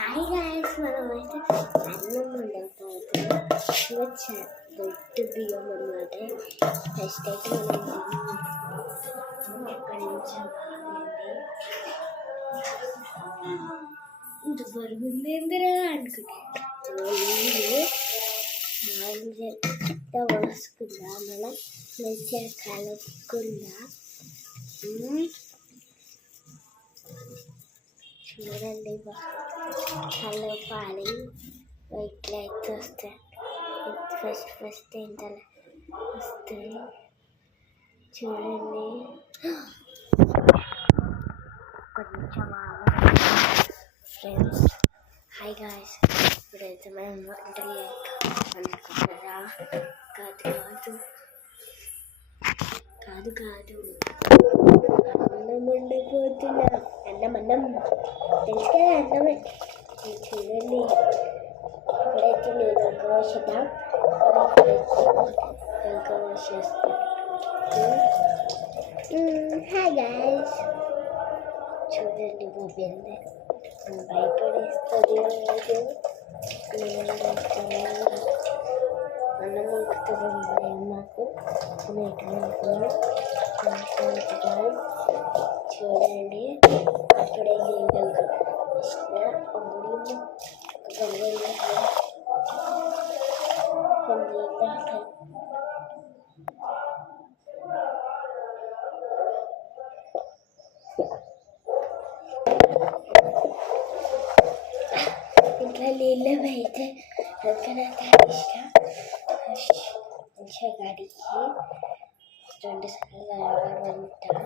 Hi guys, మనమైతే అన్నం వండకపోతున్నాం. దొడ్డు బియ్యం అన్నమాట. ఫస్ట్ అయితే మనం ఒక్క నిమిషం ఇంత బరుగుంది ఎందురా అనుకుంటా పోసుకుందా, మనం మంచిగా కలుపుకుందా. చూడండి, కలపాలి. ఇట్లా అయితే వస్తాయి. ఫస్ట్ ఏంటో వస్తుంది చూడండి. కొంచెం ఫ్రెండ్స్, హాయ్ గాయ్స్. ఇప్పుడైతే మనం వంటలు అనుకుంటారా? కాదు అన్నం వండిపోతున్నా. అన్నం తెలుసు కదా, అన్నమే. చూడండి, ఇప్పుడైతే నేను కోసేద్దాం. కోసేస్తాను. హాయ్ గాయ్స్, చూడండి మా బెల్లి భయపడేస్తుంది. అన్నం వండుతుంది మాకు. చూడండి, అప్పుడే ఇంట్లో నీళ్ళు అయితే నాకు ఇష్టం. మంచిగా కడిగి 2 సార్లు కడగాలంటాను.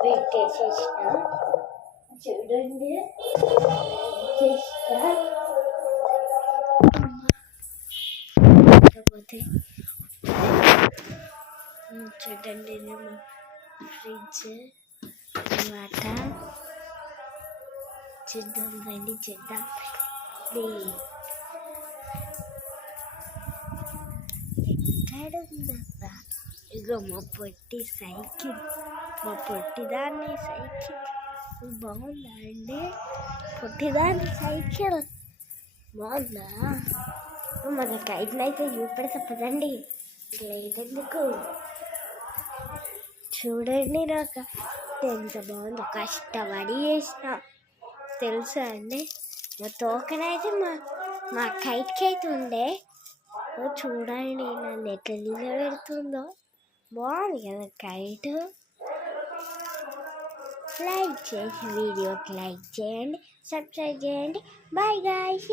పెట్టేసేసిన చూడండి, కాకపోతే చూడండి ఫ్రిడ్జ్ అన్నమాట. చూద్దాం ఎక్కడుందబ్బా. ఇగో మా పొట్టి సైకిల్, మా పొట్టిదాన్ని సైకిల్ బాగుందా అండి? పొట్టిదాన్ని సైకిల్ బాగుందా? మన కైట్లు అయితే చూపెడతా పదండి. లేదెందుకు, చూడండి. నాకు ఎంత బాగుందో, కష్టపడి చేసిన తెలుసా అండి. మా తోకనైతే మా కైట్కి అయితే ఉండే. చూడండి నన్ను ఎట్లా నిలబెడుతుందో. బాగుంది కదా కైట్. లైక్ చేసి వీడియోకి లైక్ చేయండి, సబ్స్క్రైబ్ చేయండి. Bye guys.